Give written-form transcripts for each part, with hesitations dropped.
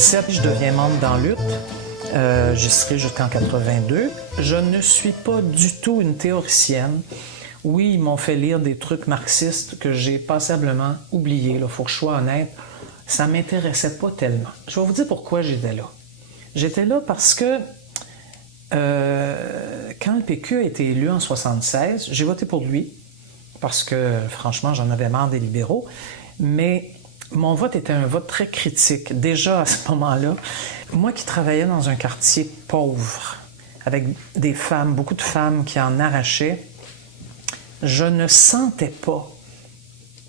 97, je deviens membre dans Lutte. J'y serai jusqu'en 82. Je ne suis pas du tout une théoricienne. Oui, ils m'ont fait lire des trucs marxistes que j'ai passablement oubliés. Il faut que je sois honnête. Ça ne m'intéressait pas tellement. Je vais vous dire pourquoi j'étais là. J'étais là parce que quand le PQ a été élu en 1976, j'ai voté pour lui parce que, franchement, j'en avais marre des libéraux. Mais mon vote était un vote très critique. Déjà, à ce moment-là, moi qui travaillais dans un quartier pauvre, avec des femmes, beaucoup de femmes qui en arrachaient, je ne sentais pas.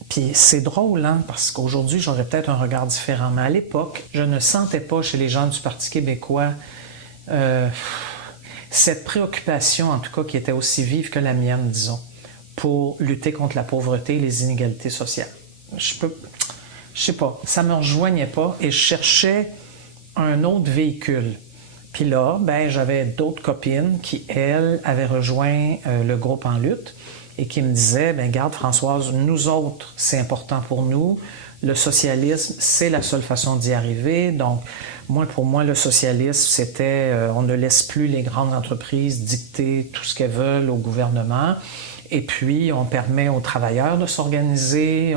Puis c'est drôle, hein, parce qu'aujourd'hui, j'aurais peut-être un regard différent. Mais à l'époque, je ne sentais pas chez les gens du Parti québécois cette préoccupation, en tout cas, qui était aussi vive que la mienne, disons, pour lutter contre la pauvreté et les inégalités sociales. Je sais pas, ça me rejoignait pas et je cherchais un autre véhicule. Puis là, j'avais d'autres copines qui, elles, avaient rejoint le groupe En Lutte et qui me disaient, garde Françoise, nous autres, c'est important pour nous. Le socialisme, c'est la seule façon d'y arriver. Donc, pour moi, le socialisme, c'était on ne laisse plus les grandes entreprises dicter tout ce qu'elles veulent au gouvernement. Et puis, on permet aux travailleurs de s'organiser.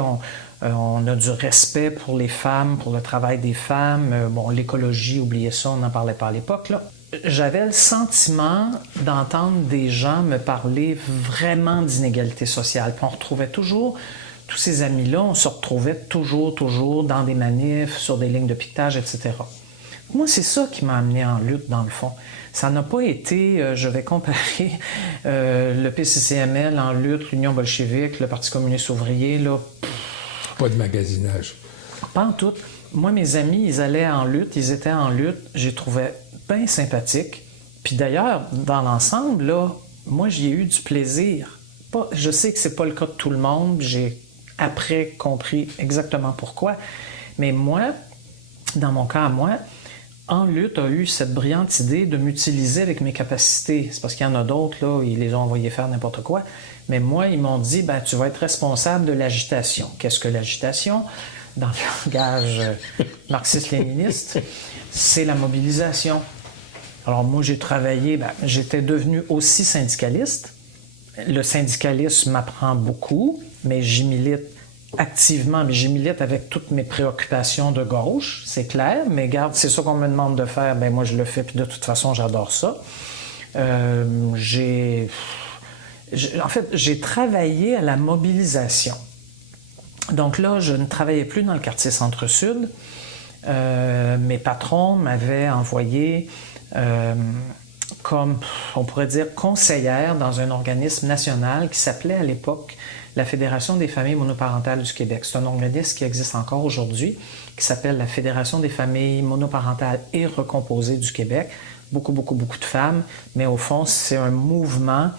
On a du respect pour les femmes, pour le travail des femmes. L'écologie, oubliez ça, on n'en parlait pas à l'époque, là. J'avais le sentiment d'entendre des gens me parler vraiment d'inégalité sociale. Puis on retrouvait toujours, tous ces amis-là, on se retrouvait toujours dans des manifs, sur des lignes de piquetage, etc. Moi, c'est ça qui m'a amené en lutte, dans le fond. Ça n'a pas été, je vais comparer le PCCML en lutte, l'Union bolchevique, le Parti communiste ouvrier, là. Pas de magasinage. Pas en tout. Moi, mes amis, ils allaient en lutte, ils étaient en lutte, j'ai trouvé bien sympathique. Puis d'ailleurs, dans l'ensemble, là, moi, j'y ai eu du plaisir. Je sais que c'est pas le cas de tout le monde, j'ai après compris exactement pourquoi, mais moi, dans mon cas à moi, En Lutte a eu cette brillante idée de m'utiliser avec mes capacités. C'est parce qu'il y en a d'autres, là, ils les ont envoyés faire n'importe quoi. Mais moi, ils m'ont dit, tu vas être responsable de l'agitation. Qu'est-ce que l'agitation? Dans le langage marxiste-léniniste, c'est la mobilisation. Alors moi, j'ai travaillé, j'étais devenu aussi syndicaliste. Le syndicalisme m'apprend beaucoup, mais j'y milite activement, mais j'y milite avec toutes mes préoccupations de gauche, c'est clair, mais garde, c'est ça qu'on me demande de faire, moi je le fais, puis de toute façon, j'adore ça. J'ai travaillé à la mobilisation. Donc là, je ne travaillais plus dans le quartier Centre-Sud. Mes patrons m'avaient envoyé comme, on pourrait dire, conseillère dans un organisme national qui s'appelait à l'époque la Fédération des familles monoparentales du Québec. C'est un organisme qui existe encore aujourd'hui, qui s'appelle la Fédération des familles monoparentales et recomposées du Québec. Beaucoup de femmes, mais au fond, c'est un mouvement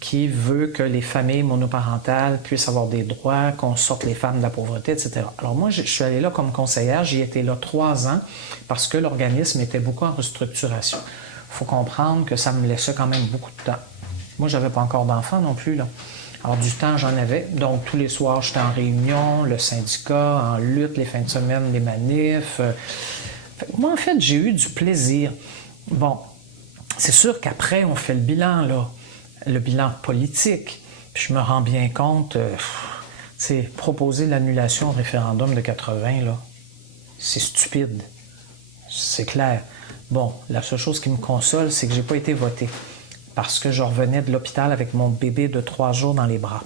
qui veut que les familles monoparentales puissent avoir des droits, qu'on sorte les femmes de la pauvreté, etc. Alors moi, je suis allé là comme conseillère, j'y étais là 3 ans parce que l'organisme était beaucoup en restructuration. Il faut comprendre que ça me laissait quand même beaucoup de temps. Moi, je n'avais pas encore d'enfants non plus, là. Alors, du temps, j'en avais. Donc, tous les soirs, j'étais en réunion, le syndicat, en lutte, les fins de semaine, les manifs. Moi, en fait, j'ai eu du plaisir. Bon, c'est sûr qu'après, on fait le bilan, là. Le bilan politique. Puis je me rends bien compte, proposer l'annulation au référendum de 80, là, c'est stupide. C'est clair. Bon, la seule chose qui me console, c'est que j'ai pas été voté. Parce que je revenais de l'hôpital avec mon bébé de 3 jours dans les bras.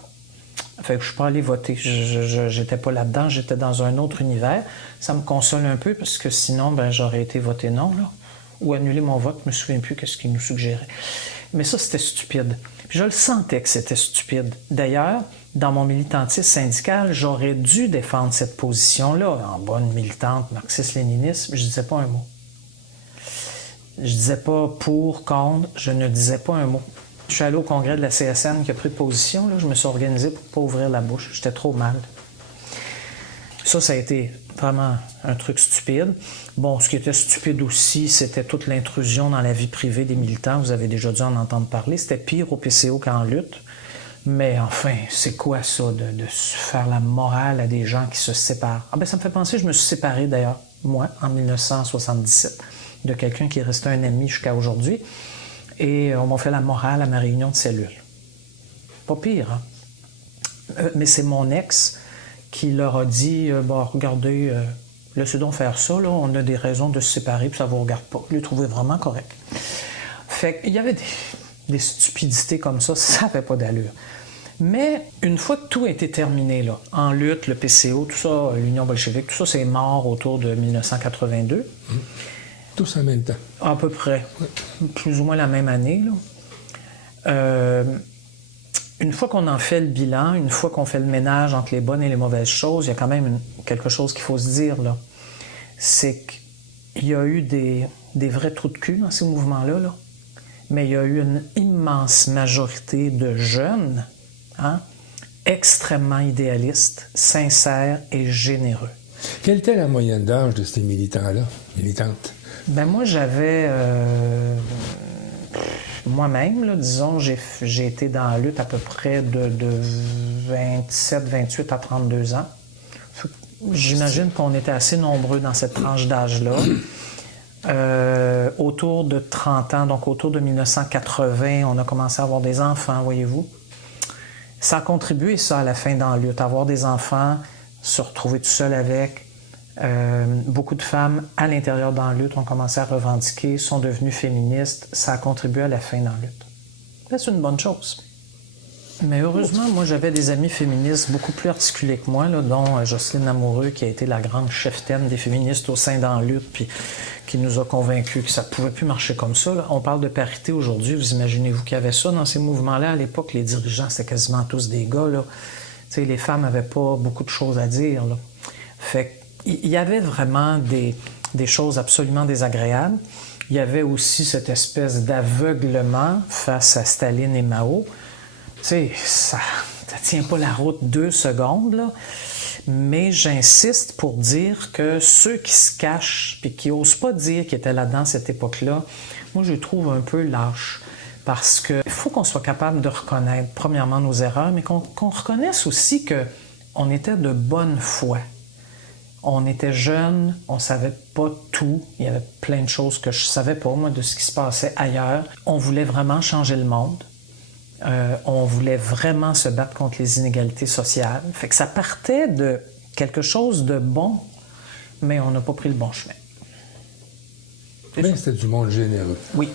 Fait que je suis pas allé voter. J'étais pas là-dedans, j'étais dans un autre univers. Ça me console un peu parce que sinon, j'aurais été voté non, là. Ou annuler mon vote, je me souviens plus qu'est-ce qu'il nous suggérait. Mais ça, c'était stupide. Puis je le sentais que c'était stupide. D'ailleurs, dans mon militantisme syndical, j'aurais dû défendre cette position-là. En bonne militante marxiste-léniniste, je disais pas un mot. Je disais pas pour, contre, je ne disais pas un mot. Je suis allé au congrès de la CSN qui a pris position, là, je me suis organisé pour pas ouvrir la bouche. J'étais trop mal. Ça a été vraiment un truc stupide. Bon, ce qui était stupide aussi, c'était toute l'intrusion dans la vie privée des militants. Vous avez déjà dû en entendre parler. C'était pire au PCO qu'en lutte. Mais enfin, c'est quoi ça, de faire la morale à des gens qui se séparent? Ça me fait penser, je me suis séparé d'ailleurs. moi, en 1977, de quelqu'un qui est resté un ami jusqu'à aujourd'hui. Et on m'a fait la morale à ma réunion de cellule. Pas pire, hein? Mais c'est mon ex qui leur a dit regardez, laissez donc faire ça, là, on a des raisons de se séparer, puis ça ne vous regarde pas. Je l'ai trouvé vraiment correct. Fait qu'il y avait des stupidités comme ça n'avait pas d'allure. Mais une fois que tout a été terminé, là, en lutte, le PCO, tout ça, l'Union bolchevique, tout ça, c'est mort autour de 1982. Tous en même temps. À peu près. Oui. Plus ou moins la même année, là. Une fois qu'on en fait le bilan, une fois qu'on fait le ménage entre les bonnes et les mauvaises choses, il y a quand même quelque chose qu'il faut se dire, là. C'est qu'il y a eu des vrais trous de cul dans ces mouvements-là, là. Mais il y a eu une immense majorité de jeunes, hein, extrêmement idéalistes, sincères et généreux. Quelle était la moyenne d'âge de ces militants-là, militantes? Ben moi, j'avais... moi-même, là, disons, j'ai été dans la lutte à peu près de 27, 28 à 32 ans. J'imagine qu'on était assez nombreux dans cette tranche d'âge-là. Autour de 30 ans, donc autour de 1980, on a commencé à avoir des enfants, voyez-vous. Ça a contribué, ça, à la fin dans la lutte. Avoir des enfants, se retrouver tout seul avec. Beaucoup de femmes à l'intérieur dans la lutte ont commencé à revendiquer, sont devenues féministes. Ça a contribué à la fin dans la lutte. C'est une bonne chose. Mais heureusement, moi, j'avais des amis féministes beaucoup plus articulés que moi, là, dont Jocelyne Amoureux, qui a été la grande cheftaine des féministes au sein dans la lutte, puis qui nous a convaincus que ça ne pouvait plus marcher comme ça, là. On parle de parité aujourd'hui. Vous imaginez-vous qu'il y avait ça dans ces mouvements-là? À l'époque, les dirigeants, c'était quasiment tous des gars, là. Tu sais, les femmes n'avaient pas beaucoup de choses à dire, là. Fait qu'il y avait vraiment des choses absolument désagréables. Il y avait aussi cette espèce d'aveuglement face à Staline et Mao. Tu sais, ça ne tient pas la route 2 secondes, là. Mais j'insiste pour dire que ceux qui se cachent et qui n'osent pas dire qu'ils étaient là-dedans à cette époque-là, moi, je les trouve un peu lâches. Parce qu'il faut qu'on soit capable de reconnaître, premièrement, nos erreurs, mais qu'on reconnaisse aussi qu'on était de bonne foi. On était jeunes, on ne savait pas tout. Il y avait plein de choses que je ne savais pas, moi, de ce qui se passait ailleurs. On voulait vraiment changer le monde. On voulait vraiment se battre contre les inégalités sociales. Fait que ça partait de quelque chose de bon, mais on n'a pas pris le bon chemin. Mais c'était du monde généreux. Oui.